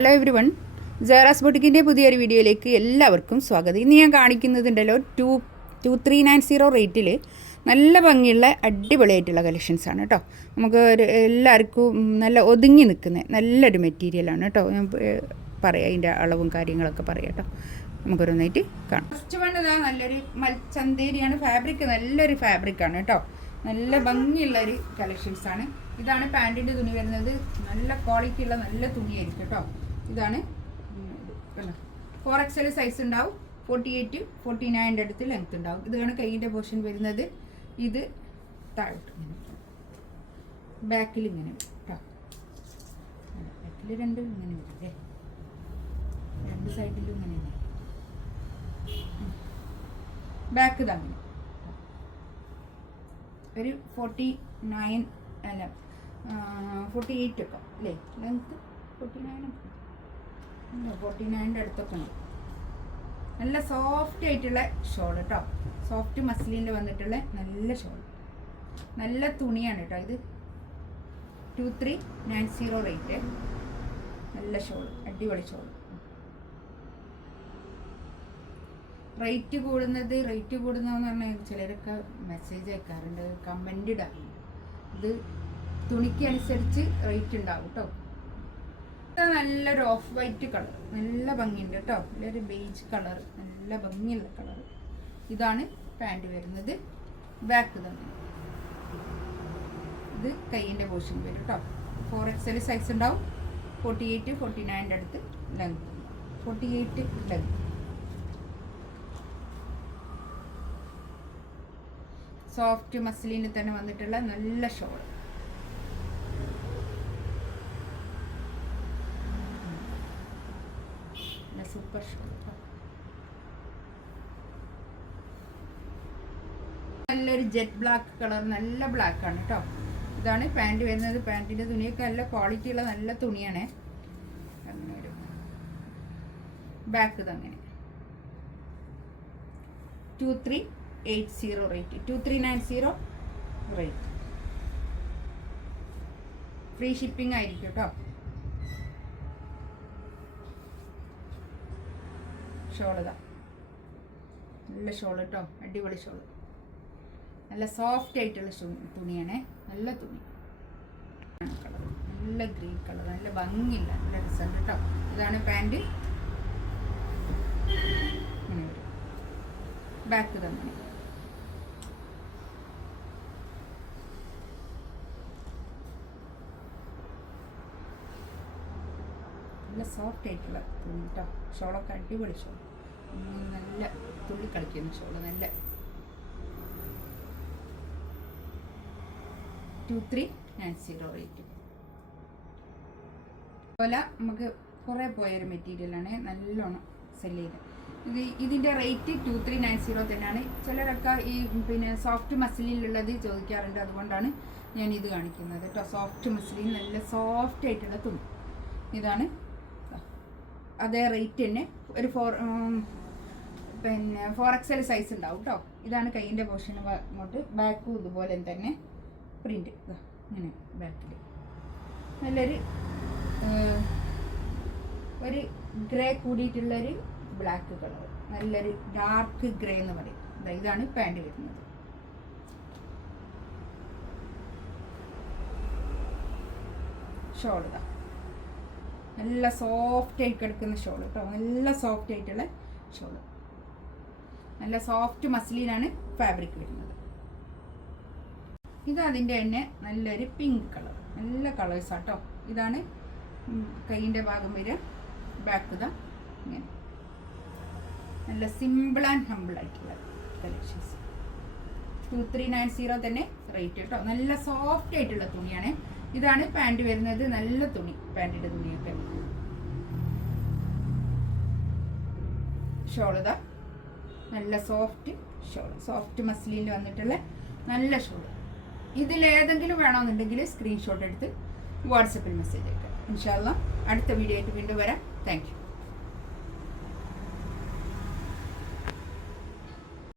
Hello every one, Sara's ബൊട്ടിക്കിൻ്റെ പുതിയൊരു വീഡിയോയിലേക്ക് എല്ലാവർക്കും സ്വാഗതം. ഇന്ന് ഞാൻ കാണിക്കുന്നതുണ്ടല്ലോ 2390 റേറ്റിൽ നല്ല ഭംഗിയുള്ള അടിപൊളിയായിട്ടുള്ള കളക്ഷൻസാണ് കേട്ടോ. നമുക്ക് എല്ലാവർക്കും നല്ല ഒതുങ്ങി നിൽക്കുന്ന നല്ലൊരു മെറ്റീരിയലാണ് കേട്ടോ. ഞാൻ പറയാം, അതിൻ്റെ അളവും കാര്യങ്ങളൊക്കെ പറയാം കേട്ടോ. നമുക്കൊരോന്നായിട്ട് കാണാം. ഫസ്റ്റ് വൺ ഇതാ നല്ലൊരു ചന്തേരിയാണ്. ഫാബ്രിക് നല്ലൊരു ഫാബ്രിക്കാണ് കേട്ടോ. നല്ല ഭംഗിയുള്ളൊരു കളക്ഷൻസാണ്. ഇതാണ് പാൻറ്റിൻ്റെ തുണി വരുന്നത്. നല്ല ക്വാളിറ്റി ഉള്ള നല്ല തുണിയായിരിക്കും കേട്ടോ. ഇതാണ് 4XL സൈസ് ഉണ്ടാവും. 48 49 അടുത്ത് ലെങ്ത് ഉണ്ടാവും. ഇതാണ് കൈയിൻ്റെ പോർഷൻ വരുന്നത്. ഇത് താഴോട്ട് ബാക്കിൽ ഇങ്ങനെ കേട്ടോ. ബാക്കിൽ രണ്ടും ഇങ്ങനെ വരും, രണ്ട് സൈഡിലും ഇങ്ങനെ ബാക്ക് തന്നെ ഒരു 49 അല്ല 48 ഒക്കെ അല്ലേ ലെങ്ത്ത്. 49 അടുത്തൊക്കെ ഉണ്ട്. നല്ല സോഫ്റ്റ് ആയിട്ടുള്ള ഷോൾ കേട്ടോ. സോഫ്റ്റ് മസ്ലിനിൽ വന്നിട്ടുള്ള നല്ല ഷോൾ, നല്ല തുണിയാണ് കേട്ടോ. ഇത് 2390 റേറ്റ്. നല്ല ഷോൾ, അടിപൊളി ഷോൾ. റേറ്റ് കൂടുന്നതെന്ന് പറഞ്ഞാൽ ചിലരൊക്കെ മെസ്സേജ് അയക്കാറുണ്ട്, കമൻ്റ് ഇടാറുണ്ട്. ഇത് തുണിക്ക് അനുസരിച്ച് റേറ്റ് ഉണ്ടാവും കേട്ടോ. നല്ലൊരു ഓഫ് വൈറ്റ് കളർ, നല്ല ഭംഗിയുണ്ട് കേട്ടോ. നല്ലൊരു ബേജ് കളർ, നല്ല ഭംഗിയുള്ള കളർ. ഇതാണ് പാൻറ് വരുന്നത്. ബാക്ക് തന്നെ ഇത് കൈയിൻ്റെ പോർഷൻ വരും കേട്ടോ. 4XL സൈസ് ഉണ്ടാവും. 48 49 അടുത്ത് ലെങ്ത്. 48 ലെങ്ത്. സോഫ്റ്റ് മസ്ലിനിൽ തന്നെ വന്നിട്ടുള്ള നല്ല ഷോൾ. Super shawl. നല്ലൊരു ജെറ്റ് ബ്ലാക്ക് കളർ, നല്ല ബ്ലാക്ക് ആണ് കേട്ടോ. ഇതാണ് പാൻറ് വരുന്നത്. പാൻറ്റിൻ്റെ തുണിയൊക്കെ നല്ല ക്വാളിറ്റി ഉള്ള നല്ല തുണിയാണ്. അങ്ങനെ ഒരു ബാക്ക് തന്നെ 2380 റേറ്റ്. 2390 റേറ്റ്. ഫ്രീ ഷിപ്പിംഗ് ആയിരിക്കും കേട്ടോ. ഷോളിതാ നല്ല ഷോൾ കേട്ടോ. അടിപൊളി ഷോൾ, നല്ല സോഫ്റ്റ് ആയിട്ടുള്ള തുണിയാണേ. നല്ല തുണി, കളർ നല്ല ഗ്രീൻ കളർ, നല്ല ഭംഗിയില്ല, നല്ല രസമുണ്ട് കേട്ടോ. ഇതാണ് പാൻറ്. ഇങ്ങനെ വരും. ബാക്ക് തന്നെ നല്ല സോഫ്റ്റ് ആയിട്ടുള്ള തുണി കേട്ടോ. ഷോളൊക്കെ അടിപൊളി ഷോൾ, നല്ല തുള്ളി കളിക്കുന്ന ഷോള്. നല്ല 2390 റേറ്റ്. അതുപോലെ നമുക്ക് കുറേ പോയൊരു മെറ്റീരിയലാണ്, നല്ലോണം സെല് ചെയ്ത്. ഇതിൻ്റെ റേറ്റ് 2390 തന്നെയാണ്. ചിലരൊക്കെ ഈ സോഫ്റ്റ് മസിലിലുള്ളത് ചോദിക്കാറുണ്ട്, അതുകൊണ്ടാണ് ഞാൻ ഇത് കാണിക്കുന്നത് കേട്ടോ. സോഫ്റ്റ് മസിലിൻ, നല്ല സോഫ്റ്റ് ആയിട്ടുള്ള തുണി. ഇതാണ് അതേ റേറ്റ് തന്നെ. ഒരു 4XL സൈസ് ഉണ്ടാവും കേട്ടോ. ഇതാണ് കൈയിൻ്റെ പോർഷൻ. ഇങ്ങോട്ട് ബാക്കും ഇതുപോലെ തന്നെ പ്രിൻറ്റ് ഇങ്ങനെ ബാക്കിൽ നല്ലൊരു ഒരു ഗ്രേ കൂടിയിട്ടുള്ളൊരു ബ്ലാക്ക് കളർ, നല്ലൊരു ഡാർക്ക് ഗ്രേ എന്ന് പറയും. ഇതാണ് പാൻറ് വരുന്നത്. ഷോൾ ഇതാ നല്ല സോഫ്റ്റ് ആയിട്ട് കിടക്കുന്ന ഷോൾ കേട്ടോ. നല്ല സോഫ്റ്റ് ആയിട്ടുള്ള ഷോൾ, നല്ല സോഫ്റ്റ് മസ്ലിനാണ് ഫാബ്രിക് വരുന്നത്. ഇത് അതിൻ്റെ തന്നെ നല്ലൊരു പിങ്ക് കളർ, നല്ല കളേഴ്സാണ് കേട്ടോ. ഇതാണ് കൈയിൻ്റെ ഭാഗം വരിക. ബാക്ക് ഇതാ ഇങ്ങനെ നല്ല സിമ്പിൾ ആൻഡ് ഹമ്പിൾ ആയിട്ടുള്ള കളക്ഷൻസ്. 2390 തന്നെ റേറ്റ് കേട്ടോ. നല്ല സോഫ്റ്റ് ആയിട്ടുള്ള തുണിയാണ്. ഇതാണ് പാൻറ് വരുന്നത്. നല്ല തുണി, പാൻറ്റിൻ്റെ തുണിയൊക്കെ. ഷോൾ ഇതാ നല്ല സോഫ്റ്റ് ഷോൾ, സോഫ്റ്റ് മസ്ലിനിൽ വന്നിട്ടുള്ള നല്ല ഷോൾ. ഇതിലേതെങ്കിലും വേണമെന്നുണ്ടെങ്കിൽ സ്ക്രീൻഷോട്ട് എടുത്ത് വാട്സപ്പിൽ മെസ്സേജ് അയക്കാം. ഇൻഷാ അല്ലാഹ് അടുത്ത വീഡിയോ ആയിട്ട് വീണ്ടും വരാം. Thank you.